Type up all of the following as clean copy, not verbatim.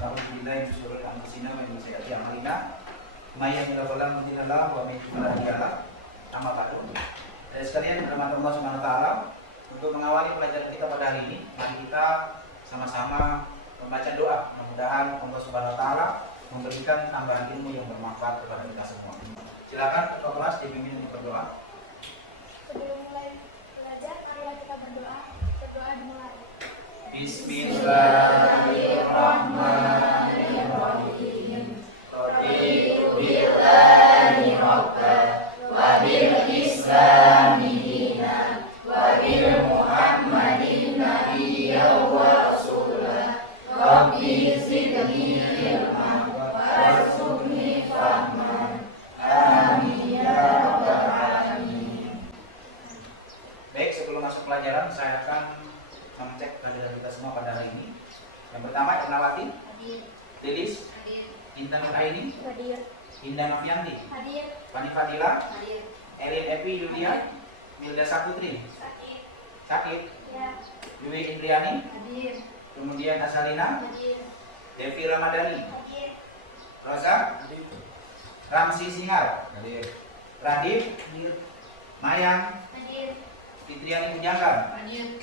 Alhamdulillah syukur anfusina wa min sayyiati a'malina. May yahdihillahu fala mudilla lahu wa may yudlil fala hadiya lahu. Amma ba'du. Sekalian berhormat Allah Subhanahu wa taala, untuk mengawali pelajaran kita pada hari ini, mari kita sama-sama membaca doa. Mudah-mudahan Allah Subhanahu wa taala memberikan tambahan ilmu yang bermanfaat kepada kita semua. Silakan ketua kelas dipimpin untuk berdoa. Sebelum mulai belajar, marilah kita berdoa. Berdoa dimulai. Bismillahirrahmanirrahim. Raditu billahi rabban wa bil islami dinan wa bil muhammadin nabiyyan wa rasulah. Rabbi zidni ilman warzuqni fahman. Amin ya rabbal alamin. Baik, sebelum masuk pelajaran saya akan mengecek kehadiran kita semua pada hari ini. Yang pertama, Ernawati, Hadir. Lilis, Hadir. Intan Nuraini, Hadir. Indah Novianti, Hadir. Fani Fadila, Hadir. Erin Epi Yulia, Milda Saputri, Sakit. Sakit, Ya. Yui Indriani, Hadir. kemudian Asalina, Hadir. Devi Ramadhani, Hadir. Rosa, Ramsi Singar, Radif, Mayang, Hadir. Fitriani Bujangkan, Hadir.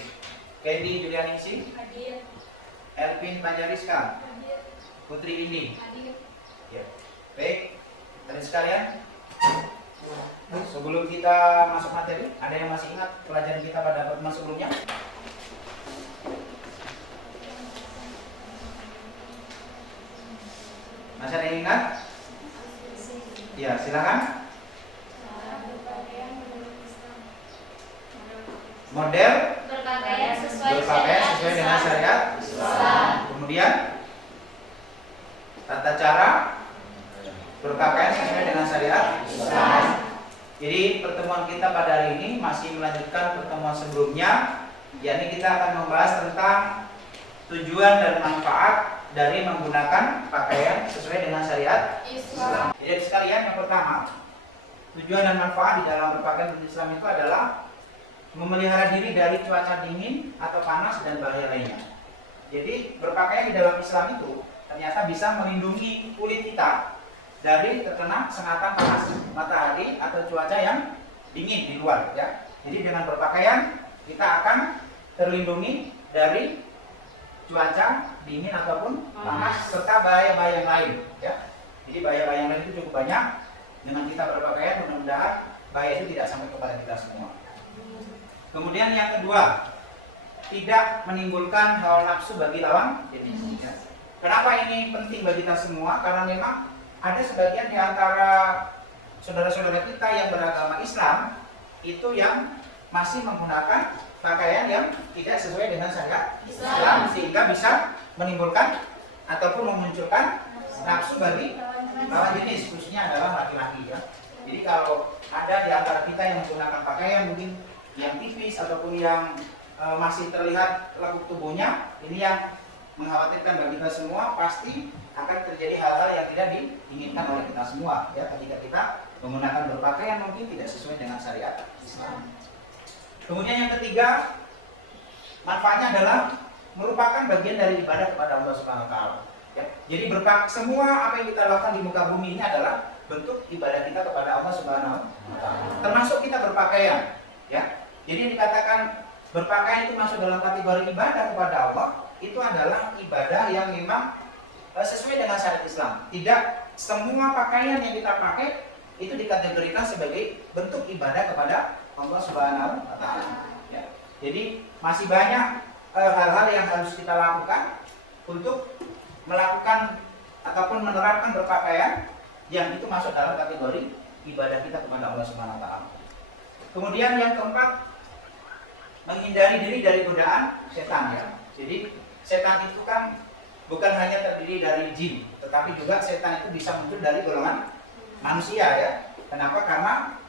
Kendi Julianingsih, Hadir. Elvin Panjariska, Hadir. Putri Indi. Hadir. Ya. Baik, teman sekalian, sebelum kita masuk materi, ada yang masih ingat pelajaran kita pada pertemuan sebelumnya? Masih ada yang ingat? Ya, silakan. Model Berpakaian sesuai sesuai dengan syariat Islam. Kemudian tata cara berpakaian sesuai dengan syariat Islam. Jadi pertemuan kita pada hari ini masih melanjutkan pertemuan sebelumnya, yakni kita akan membahas tentang tujuan dan manfaat dari menggunakan pakaian sesuai dengan syariat Islam. Jadi sekalian, yang pertama, tujuan dan manfaat di dalam berpakaian Islam itu adalah memelihara diri dari cuaca dingin atau panas dan bahaya lainnya. Jadi berpakaian di dalam Islam itu ternyata bisa melindungi kulit kita dari terkena sengatan panas matahari atau cuaca yang dingin di luar, ya. Jadi dengan berpakaian kita akan terlindungi dari cuaca dingin ataupun panas serta bahaya-bahaya yang lain, ya. Jadi bahaya-bahaya yang lain itu cukup banyak. Dengan kita berpakaian, mudah-mudahan bahaya itu tidak sampai kepada kita semua. Kemudian yang kedua, tidak menimbulkan hawa nafsu bagi lawan jenis. Ya. Kenapa ini penting bagi kita semua? Karena memang ada sebagian di antara saudara-saudara kita yang beragama Islam itu yang masih menggunakan pakaian yang tidak sesuai dengan syariat Islam, sehingga bisa menimbulkan ataupun memunculkan nafsu bagi lawan jenis, khususnya adalah laki-laki, ya. Jadi kalau ada di antara kita yang menggunakan pakaian mungkin yang tipis ataupun yang masih terlihat lekuk tubuhnya, ini yang mengkhawatirkan bagi kita semua. Pasti akan terjadi hal-hal yang tidak diinginkan oleh kita semua, ya, ketika kita menggunakan berpakaian mungkin tidak sesuai dengan syariat Islam. Kemudian yang ketiga, manfaatnya adalah merupakan bagian dari ibadah kepada Allah Subhanahu wa taala, ya. Jadi semua apa yang kita lakukan di muka bumi ini adalah bentuk ibadah kita kepada Allah Subhanahu wa taala, termasuk kita berpakaian, ya. Jadi dikatakan berpakaian itu masuk dalam kategori ibadah kepada Allah, itu adalah ibadah yang memang sesuai dengan syariat Islam. Tidak semua pakaian yang kita pakai itu dikategorikan sebagai bentuk ibadah kepada Allah Subhanahu wa taala, ya. Jadi masih banyak hal-hal yang harus kita lakukan untuk melakukan ataupun menerapkan berpakaian yang itu masuk dalam kategori ibadah kita kepada Allah Subhanahu wa taala. Kemudian yang keempat, menghindari diri dari godaan setan, ya. Jadi setan itu kan bukan hanya terdiri dari jin, tetapi juga setan itu bisa muncul dari golongan manusia, ya. Kenapa? Karena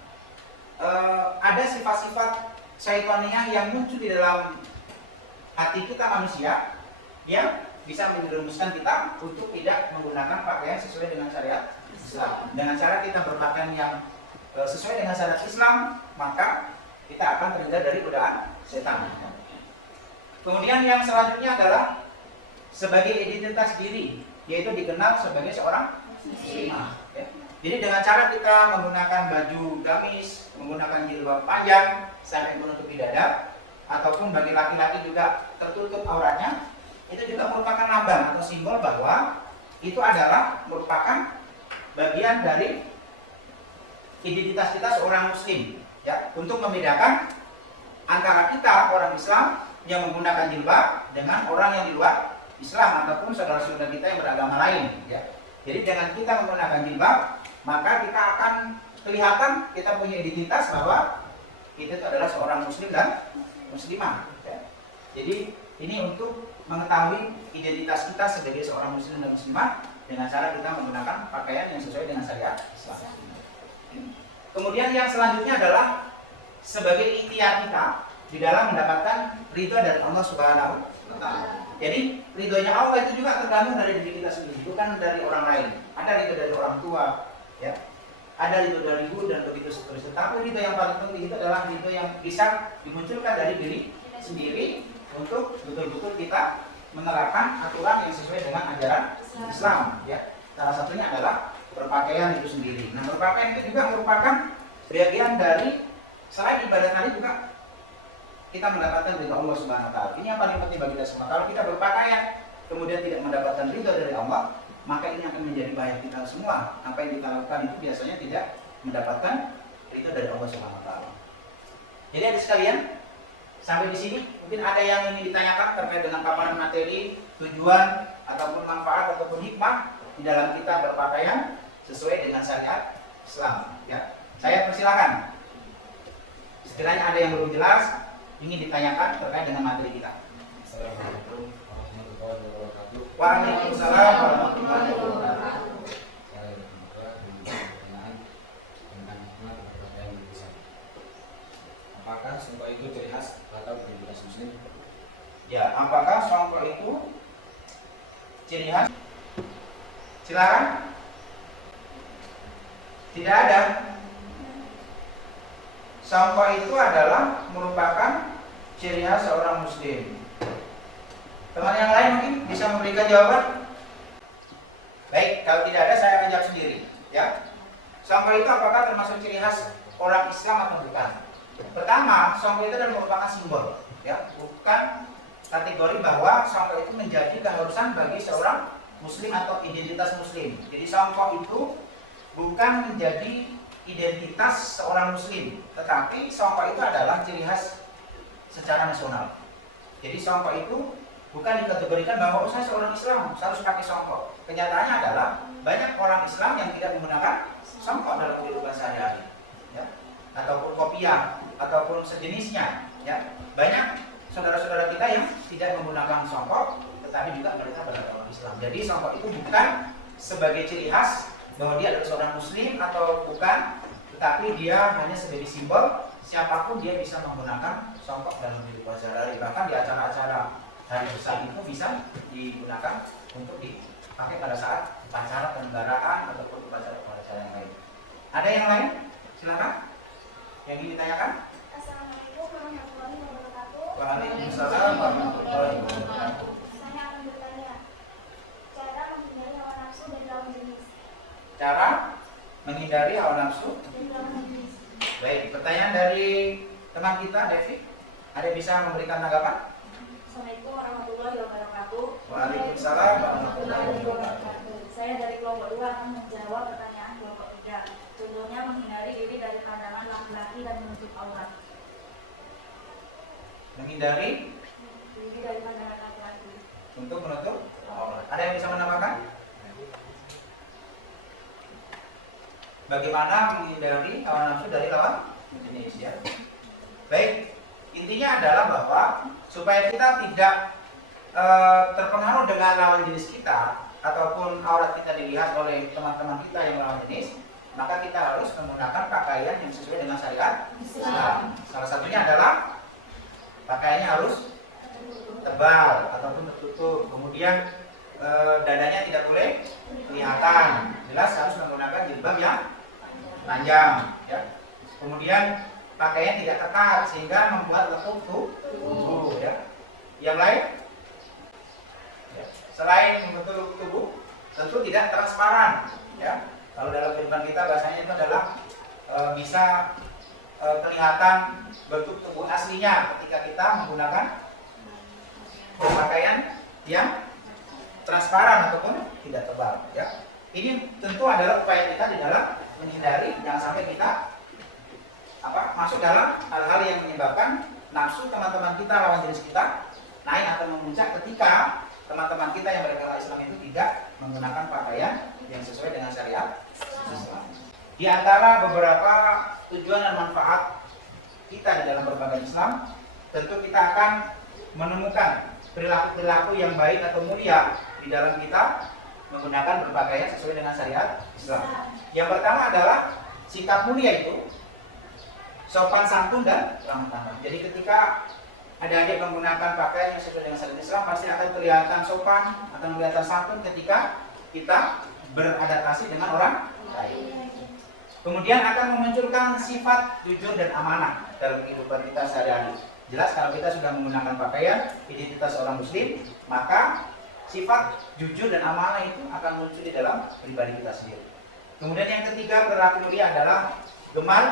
ada sifat-sifat syaitaniah yang muncul di dalam hati kita manusia yang bisa menjerumuskan kita untuk tidak menggunakan pakaian sesuai dengan syariat Islam. Dengan cara kita berpakaian yang sesuai dengan syariat Islam, maka kita akan terhindar dari godaan setan. Kemudian yang selanjutnya adalah sebagai identitas diri yaitu dikenal sebagai seorang muslimah. Ya. Jadi dengan cara kita menggunakan baju gamis, menggunakan jilbab panjang sampai menutupi dada, ataupun bagi laki-laki juga tertutup auratnya, itu juga merupakan lambang atau simbol bahwa itu adalah merupakan bagian dari identitas kita seorang muslim, ya, untuk membedakan antara kita orang Islam yang menggunakan jilbab dengan orang yang di luar Islam ataupun saudara-saudara kita yang beragama lain, ya. Jadi dengan kita menggunakan jilbab, maka kita akan kelihatan kita punya identitas bahwa kita itu adalah seorang muslim dan muslimah, ya. Jadi ini untuk mengetahui identitas kita sebagai seorang muslim dan muslimah dengan cara kita menggunakan pakaian yang sesuai dengan syariat Islam. Kemudian yang selanjutnya adalah sebagai ikhtiar kita di dalam mendapatkan ridha dari Allah Subhanahu wa Ta'ala. Jadi ridhonya Allah itu juga tergantung dari diri kita sendiri, bukan dari orang lain. Ada ridho dari orang tua, ya. Ada ridho dari guru dan begitu seterusnya. Tapi ridho yang paling penting itu adalah ridho yang bisa dimunculkan dari diri sendiri untuk betul-betul kita menerapkan aturan yang sesuai dengan ajaran Islam, ya. Salah satunya adalah berpakaian itu sendiri. Nah, berpakaian itu juga merupakan bagian dari selain ibadah tadi juga kita mendapatkan ridha Allah Subhanahu wa Ta'ala. Ini yang paling penting bagi kita semua. Kalau kita berpakaian kemudian tidak mendapatkan ridha dari Allah, maka ini akan menjadi bahaya kita semua. Apa yang kita lakukan itu biasanya tidak mendapatkan ridha dari Allah Subhanahu wa Ta'ala. Jadi adik sekalian, sampai di sini mungkin ada yang ingin ditanyakan terkait dengan paparan materi, tujuan ataupun manfaat ataupun hikmah di dalam kita berpakaian sesuai dengan syariat Islam, ya. Saya persilakan. Sekiranya ada yang belum jelas ingin ditanyakan terkait dengan materi kita. Assalamualaikum warahmatullahi wabarakatuh. Waalaikumsalam warahmatullahi wabarakatuh. Saya juga memiliki pertanyaan tentang hikmah berpakaian di Islam. Apakah songkok itu ciri khas atau identitas muslim? Ya, apakah songkok itu ciri khas? Silakan. Tidak ada. Songkok itu adalah merupakan ciri khas seorang muslim. Teman yang lain mungkin bisa memberikan jawaban? Baik, kalau tidak ada saya akan jawab sendiri, ya. Songkok itu apakah termasuk ciri khas orang Islam atau bukan? Pertama, songkok itu adalah merupakan simbol, ya, bukan kategori bahwa songkok itu menjadi keharusan bagi seorang muslim atau identitas muslim. Jadi songkok itu bukan menjadi identitas seorang muslim, tetapi songkok itu adalah ciri khas secara nasional. Jadi songkok itu bukan dikategorikan bahwa saya seorang Islam, saya harus pakai songkok. Kenyataannya adalah banyak orang Islam yang tidak menggunakan songkok dalam kehidupan sehari-hari, ya, ataupun kopiah ataupun sejenisnya, ya. Banyak saudara-saudara kita yang tidak menggunakan songkok, tetapi juga mereka beragama orang Islam. Jadi songkok itu bukan sebagai ciri khas bahwa dia adalah seorang muslim atau bukan, tetapi dia hanya sebagai simbol siapapun dia bisa menggunakan songkok dalam kehidupan sehari-hari. Bahkan di acara-acara hari besar itu bisa digunakan untuk dipakai pada saat upacara kenegaraan ataupun upacara-upacara yang lain. Ada yang lain? Silakan. Yang ingin ditanyakan? Assalamualaikum warahmatullahi wabarakatuh. Waalaikumsalam warahmatullahi wabarakatuh. Saya akan bertanya, cara menghindari hawa nafsu dan lawan jenis. Cara menghindari hawa nafsu. Dan lawan jenis. Baik, pertanyaan dari teman kita, Devi. Ada yang bisa memberikan tanggapan? Assalamualaikum warahmatullahi wabarakatuh. Waalaikumsalam warahmatullahi wabarakatuh. Saya dari kelompok 2 akan menjawab pertanyaan kelompok 3. Contohnya menghindari diri dari pandangan laki-laki dan menutup aurat. Menghindari Diri dari pandangan laki-laki. untuk menutup aurat. Ada yang bisa menambahkan? Bagaimana menghindari hawa nafsu dari lawan jenis, ya? Baik, intinya adalah bahwa supaya kita tidak terpengaruh dengan lawan jenis kita ataupun aurat kita dilihat oleh teman-teman kita yang lawan jenis, maka kita harus menggunakan pakaian yang sesuai dengan syariat Islam. Salah satunya adalah pakaiannya harus tebal ataupun tertutup, kemudian dadanya tidak boleh kelihatan, jelas harus menggunakan jilbab yang panjang, ya. Kemudian pakaian tidak ketat sehingga membuat lekuk tubuh, ya. Yang lain, ya. Selain menutup tubuh, tentu tidak transparan, ya. Kalau dalam kehidupan kita bahasanya itu adalah bisa kelihatan bentuk tubuh aslinya ketika kita menggunakan pakaian yang transparan ataupun tidak tebal, ya. Ini tentu adalah upaya kita di dalam menghindari jangan sampai kita masuk dalam hal-hal yang menyebabkan nafsu teman-teman kita lawan jenis kita naik atau memuncak ketika teman-teman kita yang beragama Islam itu tidak menggunakan pakaian yang sesuai dengan syariat Islam. Di antara beberapa tujuan dan manfaat kita di dalam beragama Islam, tentu kita akan menemukan perilaku-perilaku yang baik atau mulia di dalam kita menggunakan berpakaian sesuai dengan syariat Islam. Yang pertama adalah sikap mulia itu sopan santun dan ramah tamah. Jadi ketika adik-adik menggunakan pakaian yang sesuai dengan syariat Islam pasti akan kelihatan sopan, akan kelihatan santun ketika kita beradaptasi dengan orang lain. Kemudian akan memunculkan sifat jujur dan amanah dalam kehidupan kita sehari-hari. Jelas kalau kita sudah menggunakan pakaian identitas orang muslim, maka sifat jujur dan amanah itu akan muncul di dalam pribadi kita sendiri. Kemudian yang ketiga perilaku mulia adalah gemar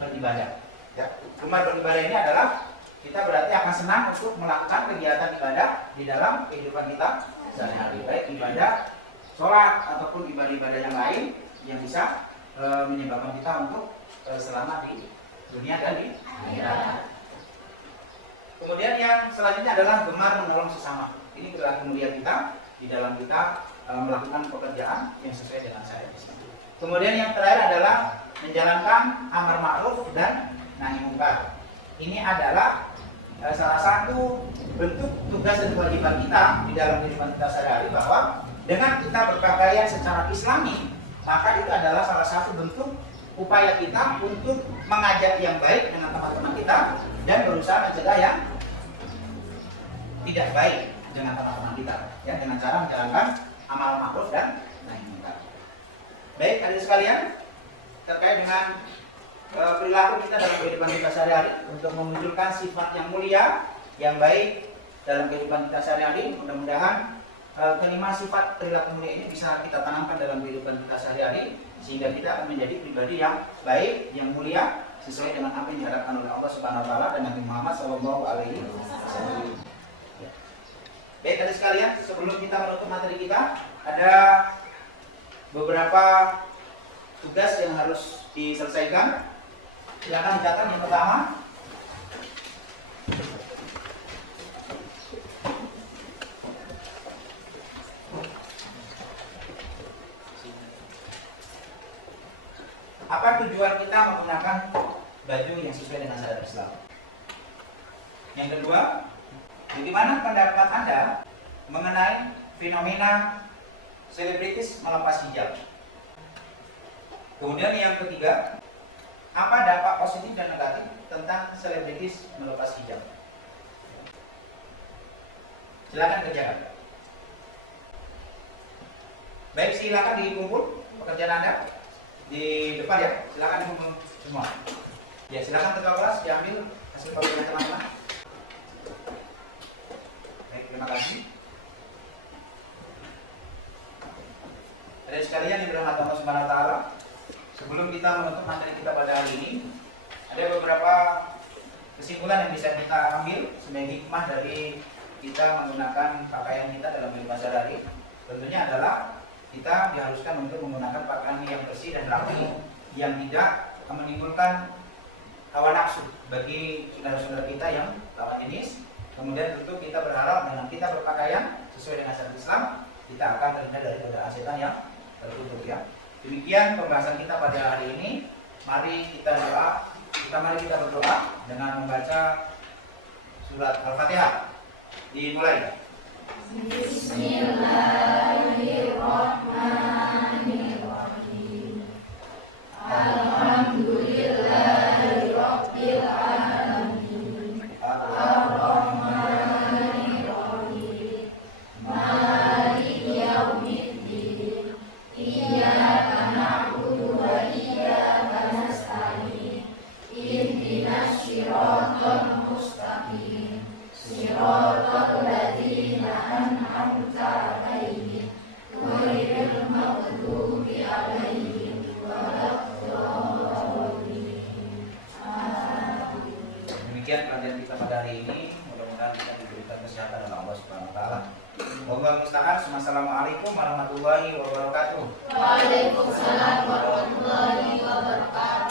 beribadah. Ya, gemar beribadah ini adalah kita berarti akan senang untuk melakukan kegiatan ibadah di dalam kehidupan kita sehari-hari, baik ibadah sholat ataupun ibadah-ibadah yang lain yang bisa menyebabkan kita untuk selamat di dunia dan di akhirat. Kemudian yang selanjutnya adalah gemar menolong sesama. Ini perilaku mulia kita di dalam kita melakukan pekerjaan yang sesuai dengan syariat Islam. Kemudian yang terakhir adalah menjalankan amar ma'ruf dan nahi munkar. Ini adalah salah satu bentuk tugas dan kewajiban kita di dalam kehidupan kita sehari-hari, bahwa dengan kita berpakaian secara Islami, maka itu adalah salah satu bentuk upaya kita untuk mengajak yang baik dengan teman-teman kita dan berusaha mencegah yang tidak baik dengan teman-teman kita, ya, dengan cara menjalankan amal ma'ruf dan nahi munkar. Baik, adik sekalian, terkait dengan perilaku kita dalam kehidupan kita sehari-hari untuk memunculkan sifat yang mulia, yang baik dalam kehidupan kita sehari-hari, mudah-mudahan kelima sifat perilaku mulia ini bisa kita tanamkan dalam kehidupan kita sehari-hari, sehingga kita akan menjadi pribadi yang baik, yang mulia, sesuai dengan apa yang diharapkan oleh Allah Subhanahu Wa Taala dan Nabi Muhammad SAW. Baik, adik sekalian, sebelum kita menutup materi kita, ada beberapa tugas yang harus diselesaikan. Silakan dicatat. Yang pertama, apa tujuan kita menggunakan baju yang sesuai dengan syariat Islam? Yang kedua, bagaimana pendapat Anda mengenai fenomena selebritis melepas hijab? Kemudian yang ketiga, apa dampak positif dan negatif tentang selebritis melepas hijab? Silakan kerjakan. Baik, silakan dikumpul pekerjaan Anda di depan, ya. Silakan dikumpul semua. Ya, silakan ketua kelas diambil hasil pekerjaan teman-teman. Baik, terima kasih. Ada sekalian yang dirahmati Allah Subhanahu Wa Taala. Sebelum kita menutup materi kita pada hari ini, ada beberapa kesimpulan yang bisa kita ambil sebagai hikmah dari kita menggunakan pakaian kita dalam kehidupan sehari-hari. Tentunya adalah kita diharuskan untuk menggunakan pakaian yang bersih dan rapi, yang tidak menimbulkan hawa nafsu bagi saudara-saudara kita yang lawan jenis. Kemudian tentu kita berharap dengan kita berpakaian sesuai dengan syariat Islam, kita akan terhindar dari godaan setan yang tertutup, ya. Demikian pembahasan kita pada hari ini. Mari kita berdoa dengan membaca surat Al-Fatihah. Dimulai. Bismillahirrahmanirrahim. Alhamdulillahirabbil alamin. Ar-Rahmanirrahim. Maliki yaumiddin. Iyyaka na'budu wa iyyaka nasta'in. Ihdinas siratal mustaqim. Siratal ladzina an'amta 'alaihim. Allah Subhanahu wa taala. Wallahul musta'an. Wassalamualaikum warahmatullahi wabarakatuh. Waalaikumsalam warahmatullahi wabarakatuh.